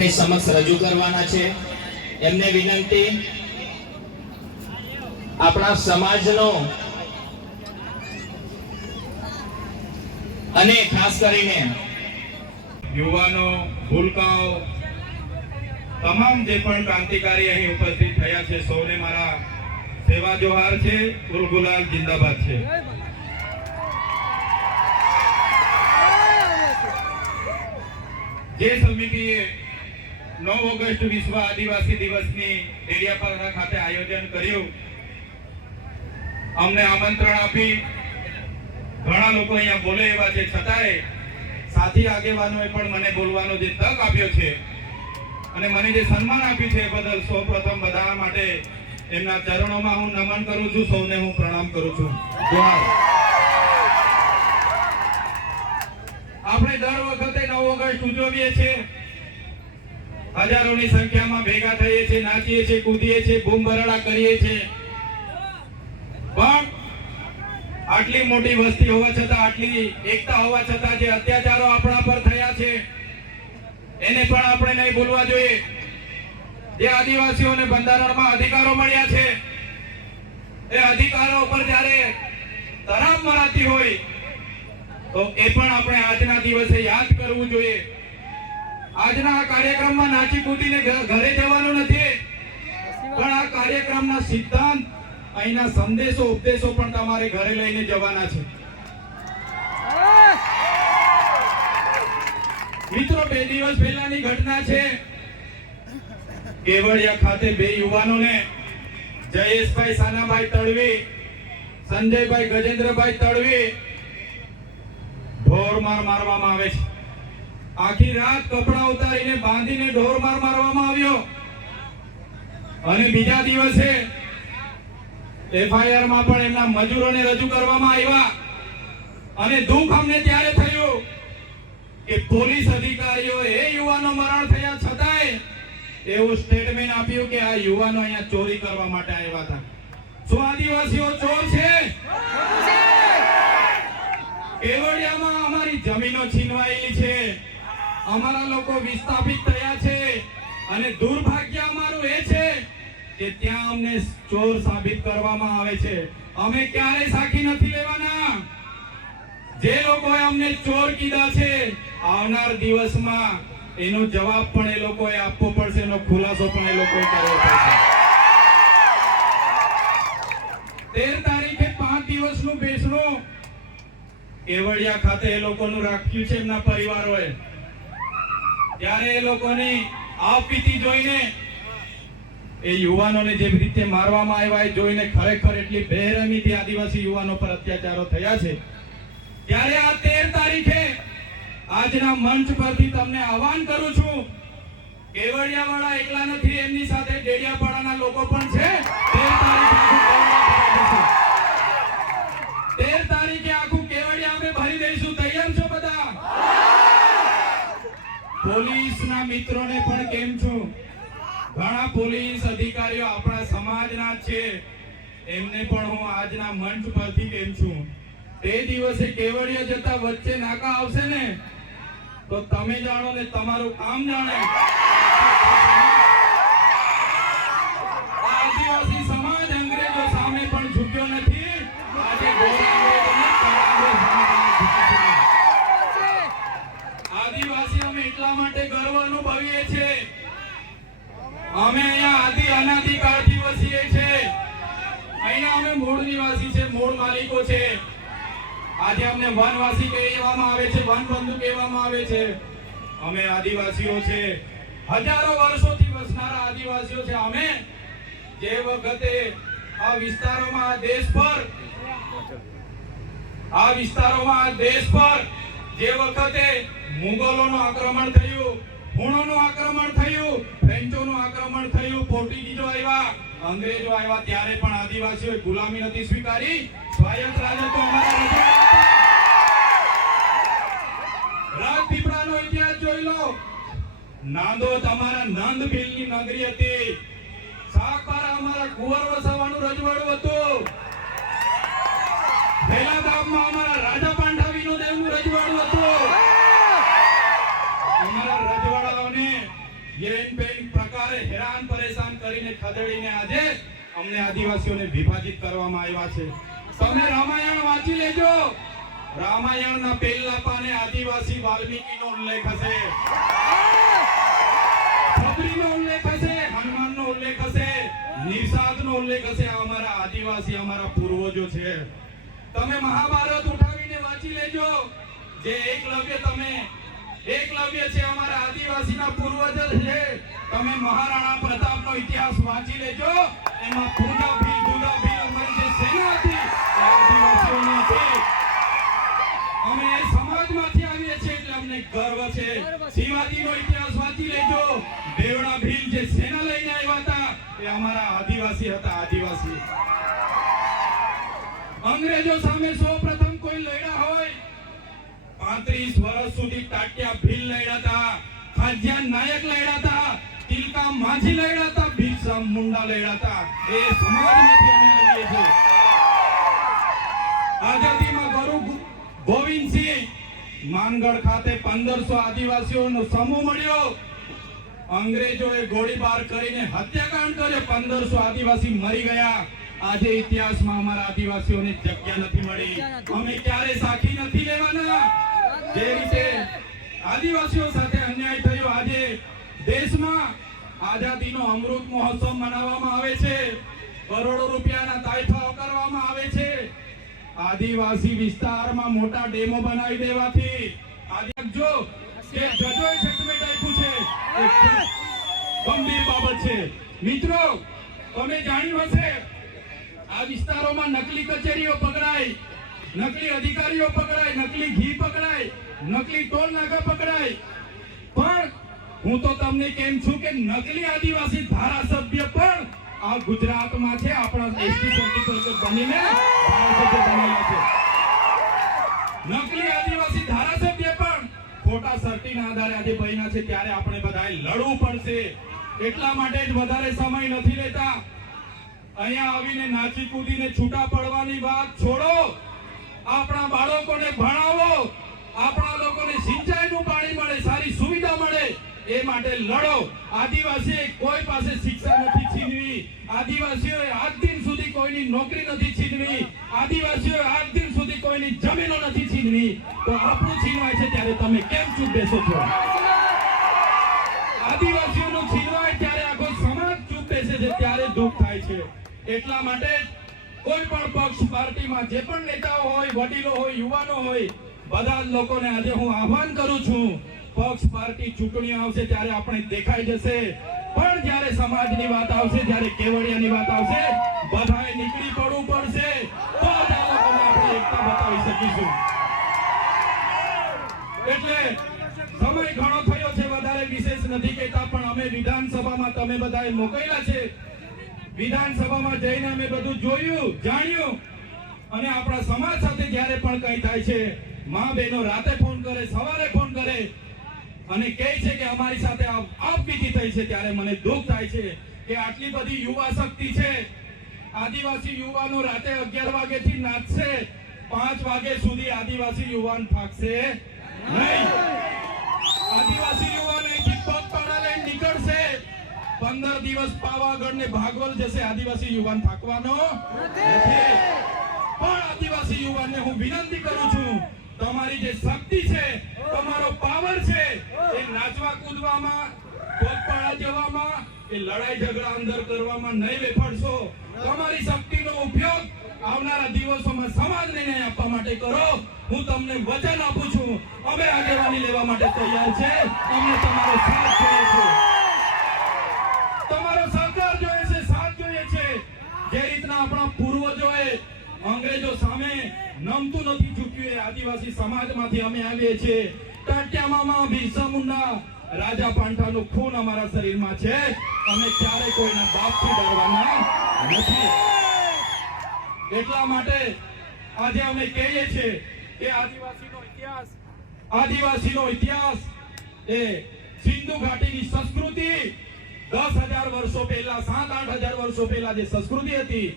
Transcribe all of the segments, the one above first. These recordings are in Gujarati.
આપની સમક્ષ રજૂ કરવાના છે. એમને વિનંતી, આપણા સમાજનો અને ખાસ કરીને યુવાનો, ભૂલકાઓ, તમામ જે પણ ક્રાંતિકારી અહીં ઉપસ્થિત થયા છે, સૌને મારા સેવા જોહાર છે ગુલગુલાલ જિંદાબાદ છે. જે સમિતિએ નવ ઓગસ્ટ વિશ્વ આદિવાસી દિવસની ડેડિયાપાડા ખાતે આયોજન કર્યું. અમને આમંત્રણ આપી ઘણા લોકો અહીંયા બોલે એવા છે. છતાંય સાથી આગેવાનોએ પણ મને બોલવાનો જે તક આપ્યો છે અને મને જે સન્માન આપ્યું છે એ બદલ સૌપ્રથમ બધા માટે એમના ચરણોમાં હું નમન કરું છું. સૌને હું પ્રણામ કરું છું. આપણે દર વખતે નવ ઓગસ્ટ ઉજવીએ છીએ. હજારોની સંખ્યામાં ભેગા થઈએ છીએ, નાચીએ છીએ, કૂદીએ છીએ બૂમ કરીએ છીએ. પણ આટલી મોટી વસ્તી હોવા છતાં, આટલી એકતા હોવા છતાં જે અત્યાચારો આપણા પર થયા છે, એને પણ આપણે નહીં ભૂલવા જોઈએ. જે આદિવાસીઓને બંધારણમાં અધિકારો મળ્યા છે, એ અધિકારો પર જ્યારે તરાપ મરાતી હોય, તો એ પણ આપણે આજના દિવસે યાદ કરવું જોઈએ. આજના આ કાર્યક્રમમાં નાચી કૂટીને ઘરે જવાનું નથી. પણ આ કાર્યક્રમના સિદ્ધાંત, અહીંના સંદેશો, ઉપદેશો પણ તમારે ઘરે લઈને જવાના છે. મિત્રો, બે દિવસ પહેલાની ઘટના છે. કેવડિયા ખાતે બે યુવાનોને જયેશભાઈ સાનાભાઈ તળવી, સંજયભાઈ ગજેન્દ્રભાઈ તળવી ઢોર માર મારવામાં આવે છે. આખી રાત કપડા ઉતારીને બાંધીને ઢોર માર મારવામાં આવ્યો. અને બીજા દિવસે એફઆઈઆરમાં પણ એમના મજૂરોને રજૂ કરવામાં આવ્યા. અને દુઃખ અમને ત્યારે થયું કે પોલીસ અધિકારીઓ એ યુવાનો મરણ થયા છતાંય એવું સ્ટેટમેન્ટ આપ્યું કે આ યુવાનો અહીંયા ચોરી કરવા માટે આવ્યા હતા. શું આદિવાસીઓ ચોર છે. કેવડિયામાં અમારી જમીનો છીનવાયેલી છે. અમારા લોકો વિસ્થાપિત થયા છે અને દુર્ભાગ્ય અમારું એ છે કે ત્યાં અમને ચોર સાબિત કરવામાં આવે છે. અમે ક્યારે સાખી નથી લેવાના. જે લોકોએ અમને ચોર કીધા છે, આવનાર દિવસમાં એનો જવાબ પણ એ લોકોએ આપવો પડશે, એનો ખુલાસો પણ એ લોકોએ કરવો પડશે. તેર તારીખે પાંચ દિવસનું બેસણું કેવડિયા ખાતે એ લોકોનું રાખ્યું છે એમના પરિવારોએ. ત્યારે એ લોકોની આપીતી જોઈને એ યુવાનોને જે રીતે મારવામાં આવ્યા એ જોઈને ખરેખર એટલી બેરમીથી આદિવાસી યુવાનો પર અત્યાચારો થયા છે. ત્યારે આ તેર તારીખે આજના મંચ પરથી તમને આહવાન કરું છું, કેવડિયાવાળા એકલા નથી, એમની સાથે ડેડિયાપાડાના લોકો પણ છે. તેર તારીખે આખું કેવડિયા ભરાઈ જશે. તેર તારીખે આખું કેવડિયા અમે ભરી દઈશું તૈયાર છો બધા પોલીસના મિત્રોને પણ કેમ છું? ઘણા પોલીસ અધિકારીઓ આપણા સમાજના છે. એમને પણ હું આજના મંચ પરથી કેમ છું? તે દિવસે કેવડિયા જતા વચ્ચે નાકા આવશે ને? તો તમે જાણો ને તમારું કામ જાણે. એટલા માટે ગર્વ અનુભવીએ છીએ. અમે અહીંયા આદિ અનાદિ કાળથી વસીએ છીએ. અહીંયા અમે મૂળ નિવાસી છે, મૂળ માલિકો છે. આજે અમને વનવાસી કહેવામાં આવે છે, વનબંધુ કહેવામાં આવે છે. અમે આદિવાસીઓ છે. હજારો વર્ષોથી વસનારા આદિવાસીઓ છે. અમે જે વખતે આ વિસ્તારોમાં દેશ પર આ વિસ્તારોમાં દેશ પર જે વખતે મુગલોનું આક્રમણ થયું, હુણોનું આક્રમણ થયું, ફ્રેન્ચોનું આક્રમણ થયું પોર્ટુગીઝો આવ્યા, અંગ્રેજો આવ્યા ત્યારે પણ આદિવાસીઓએ ગુલામી નથી સ્વીકારી. સ્વાયત્ત હતા. રાજપીપળાનો ઇતિહાસ જોઈ લો. નાંદો તમારા નંદ ભીલની નગરી હતી. સાગબારા અમારા કુંવર વસાવાનું રજવાડું હતું. પહેલા ગામમાં અમારા રાજા પેન પ્રકારે હેરાન પરેશાન કરીને ખદેડીને આજે અમને આદિવાસીઓને વિભાજિત કરવામાં આવ્યા છે. તમે રામાયણ વાંચી લેજો. રામાયણના પહેલા પાને આદિવાસી વાલ્મીકીનો ઉલ્લેખ હશે. ખબરીનો ઉલ્લેખ હશે, હનુમાનનો ઉલ્લેખ હશે, નિષાદનો ઉલ્લેખ હશે. અમારા આદિવાસી, અમારા પૂર્વજો છે. તમે મહાભારત ઉઠાવીને વાંચી લેજો. જે એકલવ્ય તમે એકલવ્ય છે અમારા આદિવાસીના પૂર્વજ છે. તમે મહારાણા પ્રતાપનો ઇતિહાસ વાંચી લેજો. એમાં પૂજા ભીલ દુર્ગા ભીલ અમારી જે સેના હતી અમે એ સમાજમાંથી આવીએ છીએ એટલે અમને ગર્વ છે. શિવાજીનો ઇતિહાસ વાંચી લેજો. દેવડા ભીલ જે સેના લઈને આવ્યા હતા, એ અમારા આદિવાસી હતા, આદિવાસી. અંગ્રેજો સામે સૌપ્રથમ કોઈ લડ્યા પાંત્રીસ વર્ષ સુધી ટાટિયા ભીલ લડ્યા હતા, ખાજિયા નાયક લડ્યા હતા, તિલકા માઝી લડ્યા હતા, બિરસા મુંડા લડ્યા હતા. એ સમાજમાંથી અમે આવીએ છીએ. આઝાદીમાં ગુરુ ગોવિંદસિંહ માનગઢ ખાતે પંદરસો આદિવાસીઓનો સમૂહ મળ્યો. અંગ્રેજોએ ગોળીબાર કરીને હત્યાકાંડ કર્યો. પંદરસો આદિવાસી મરી ગયા. આજે ઇતિહાસમાં અમારા આદિવાસીઓને જગ્યા નથી મળી. અમે ક્યારે સાખી નથી લેવાના. જે રીતે આદિવાસીઓ સાથે અન્યાય થયો, આજે દેશમાં આઝાદીનો અમૃત મહોત્સવ મનાવવામાં આવે છે. કરોડો રૂપિયાના તાયફાઓ કરવામાં આવે છે. આદિવાસી વિસ્તારમાં મોટા ડેમો બનાવી દેવાથી જો કે જજોએ જજમેન્ટ આપ્યું છે. ગંભીર બાબત છે. મિત્રો, તમે જાણ્યું હશે, આ વિસ્તારોમાં નકલી કચેરીઓ પકડાય નકલી અધિકારીઓ પકડાય, નકલી ઘી પકડાય, નકલી ટોલ નાકા પકડાય. પણ હું તો તમને કેમ છું કે નકલી આદિવાસી ધારાસભ્ય પણ આ ગુજરાતમાં છે, આપણા એસટી સર્ટિફિકેટ બનીને ધારાસભ્ય બનેલા છે. નકલી આદિવાસી ધારાસભ્ય પણ ખોટા સર્ટીના આધારે આજે બન્યા છે, ત્યારે આપણે બધાએ લડવું પડશે. એટલા માટે જ વધારે સમય નથી લેતા અહીંયા આવીને નાચી કૂદીને છૂટા પડવાની વાત છોડો. આપણા બાળકોને ભણાવો, આપણા લોકોને સિંચાઈનું પાણી મળે, સારી સુવિધા મળે, એ માટે લડો. આદિવાસી કોઈ પાસે શિક્ષા નથી છીનવી. આદિવાસીઓએ આજ દિન સુધી કોઈની નોકરી નથી છીનવી. આદિવાસીઓએ આજ દિન સુધી કોઈની જમીનો નથી છીનવી. તો આપણું છીનવાય છે ત્યારે તમે કેમ ચૂપ બેસો છો? આદિવાસીઓનું છીનવાય ત્યારે આખો સમાજ ચૂપ બેસે છે, ત્યારે દુઃખ થાય છે. એટલા માટે કોઈ પણ પક્ષ પાર્ટીમાં જે પણ નેતાઓ હોય વડીલો હોય, યુવાનો હોય, બધા લોકોને આજે હું આહવાન કરું છું, પક્ષ પાર્ટી ચૂંટણી આવશે ત્યારે આપણે દેખાઈ જશે. પણ જ્યારે સમાજની વાત આવશે, જ્યારે કેવડિયાની વાત આવશે, બધાએ નીકળી પડવું પડશે. તો જ આ લોકોને આપણે એકતા બતાવી શકીશું. એટલે સમય ઘણો થયો છે, વધારે વિશેષ નથી કહેતા, પણ અમે વિધાનસભામાં તમે બધાએ મોકલ્યા છે. વિધાનસભામાં જઈને અમે બધું જોયું, જાણ્યું. અને આપણા સમાજ સાથે જ્યારે પણ કંઈ થાય છે, મા બહેનો રાતે ફોન કરે, સવારે ફોન કરે અને કહે છે કે અમારી સાથે આપવીતી થઈ છે, ત્યારે મને દુઃખ થાય છે કે આટલી બધી યુવા શક્તિ છે. આદિવાસી યુવાનો રાતે અગિયાર વાગેથી નાચશે, પાંચ વાગે સુધી આદિવાસી યુવાન થાકશે નહીં. આદિવાસી યુવાન અહીંથી પગપાળા લઈને નીકળશે. પંદર દિવસ પાવાગઢ ને ભાગવલ જશે આદિવાસી યુવાન થાકવાનો નથી. પણ આદિવાસી યુવાનને હું વિનંતી કરું છું, તમારી જે શક્તિ છે, તમારો પાવર છે, એ નાચવા કૂદવામાં, પગપાળા જવામાં, એ લડાઈ ઝઘડા અંદર કરવામાં નહીં વેફડશો તમારી શક્તિનો ઉપયોગ આવનારા દિવસોમાં સમાજને ન્યાય આપવા માટે કરો. હું તમને વચન આપું છું. અમે આગેવાની લેવા માટે તૈયાર છે. અમને તમારો સાથ જોઈએ છે. તમારો સહકાર જોઈએ છે, સાથ જોઈએ છે. જે રીતના આપણા પૂર્વજોએ અંગ્રેજો સામે નમતું નથી ચૂક્યું એ આદિવાસી સમાજમાંથી અમે આવીએ છીએ. ટાટિયામામાં બિરસા મુંડા, રાજા પાંઠાનું ખૂન અમારા શરીરમાં છે. અમે ક્યારે કોઈના બાપથી ડરવાના નથી. એટલા માટે આજે અમે કહીએ છીએ કે આદિવાસીનો ઇતિહાસ આદિવાસીનો ઇતિહાસ એ સિંધુ ઘાટીની સંસ્કૃતિ દસ હજાર વર્ષો પહેલા, સાત આઠ હજાર વર્ષો પહેલા જે સંસ્કૃતિ હતી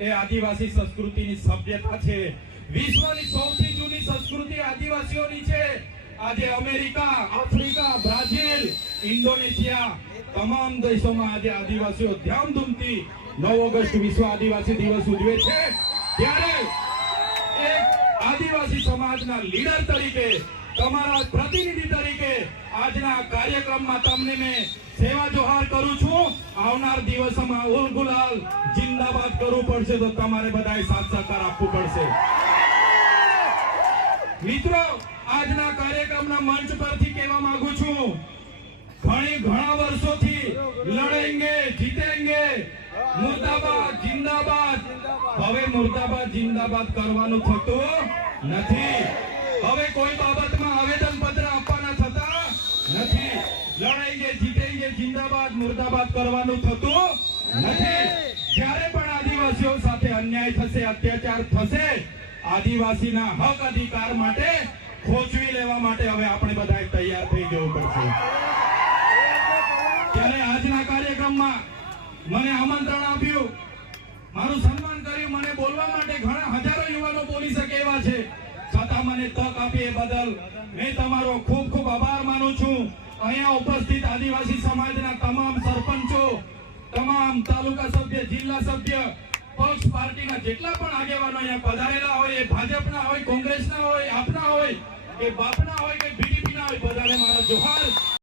એ આદિવાસી સંસ્કૃતિની સભ્યતા છે. વિશ્વની સૌથી જૂની સંસ્કૃતિ આદિવાસીઓની છે. આજે અમેરિકા, આફ્રિકા, બ્રાઝિલ, ઇન્ડોનેશિયા તમામ દેશોમાં આજે આદિવાસીઓ ધામધૂમથી નવ ઓગસ્ટ વિશ્વ આદિવાસી દિવસ ઉજવે છે. ત્યારે એક આદિવાસી સમાજના લીડર તરીકે તમારા પ્રતિનિધિ તરીકે આજના કાર્યક્રમમાં તમને મેં સેવા જોહાર કરું છું. આવનાર દિવસોમાં ઉલ જિંદાબાદ કરવું પડશે તો તમારે બધાએ સાથ સહકાર આપવું પડશે. મિત્રો, આજના કાર્યક્રમના મંચ પરથી કહેવા માંગુ છું, ઘણી ઘણા વર્ષોથી લડેંગે, જીતેંગે, મુર્દાબાદ, જિંદાબાદ. હવે મુર્દાબાદ, જિંદાબાદ કરવાનું થતું નથી. હવે કોઈ બાબતમાં લડાઈને જીતેંગે જિંદાબાદ, મુર્દાબાદ કરવાનું થતું નથી. જ્યારે પણ આદિવાસીઓ સાથે અન્યાય થશે, અત્યાચાર થશે, આદિવાસીના હક અધિકાર માટે ખોચવી લેવા માટે હવે આપણે બધા તૈયાર થઈ જવું પડશે. ત્યારે આજના કાર્યક્રમમાં મને આમંત્રણ આપ્યું. મારું સન્માન કર્યું. મને બોલવા માટે ઘણા હજારો યુવાનો બોલી શકે એવા છે. છતાં મને તક આપી એ બદલ મેં તમારો ખૂબ ખૂબ આભાર માનું છું. અહીંયા ઉપસ્થિત આદિવાસી સમાજના તમામ સરપંચો, તમામ તાલુકા સભ્ય, જિલ્લા સભ્ય, પક્ષ પાર્ટીના જેટલા પણ આગેવાનો અહીંયા પધારેલા હોય, એ ભાજપના હોય, કોંગ્રેસના હોય, આપના હોય કે બાપના હોય કે બીડીપીના હોય, બધાને મારા જોહાર.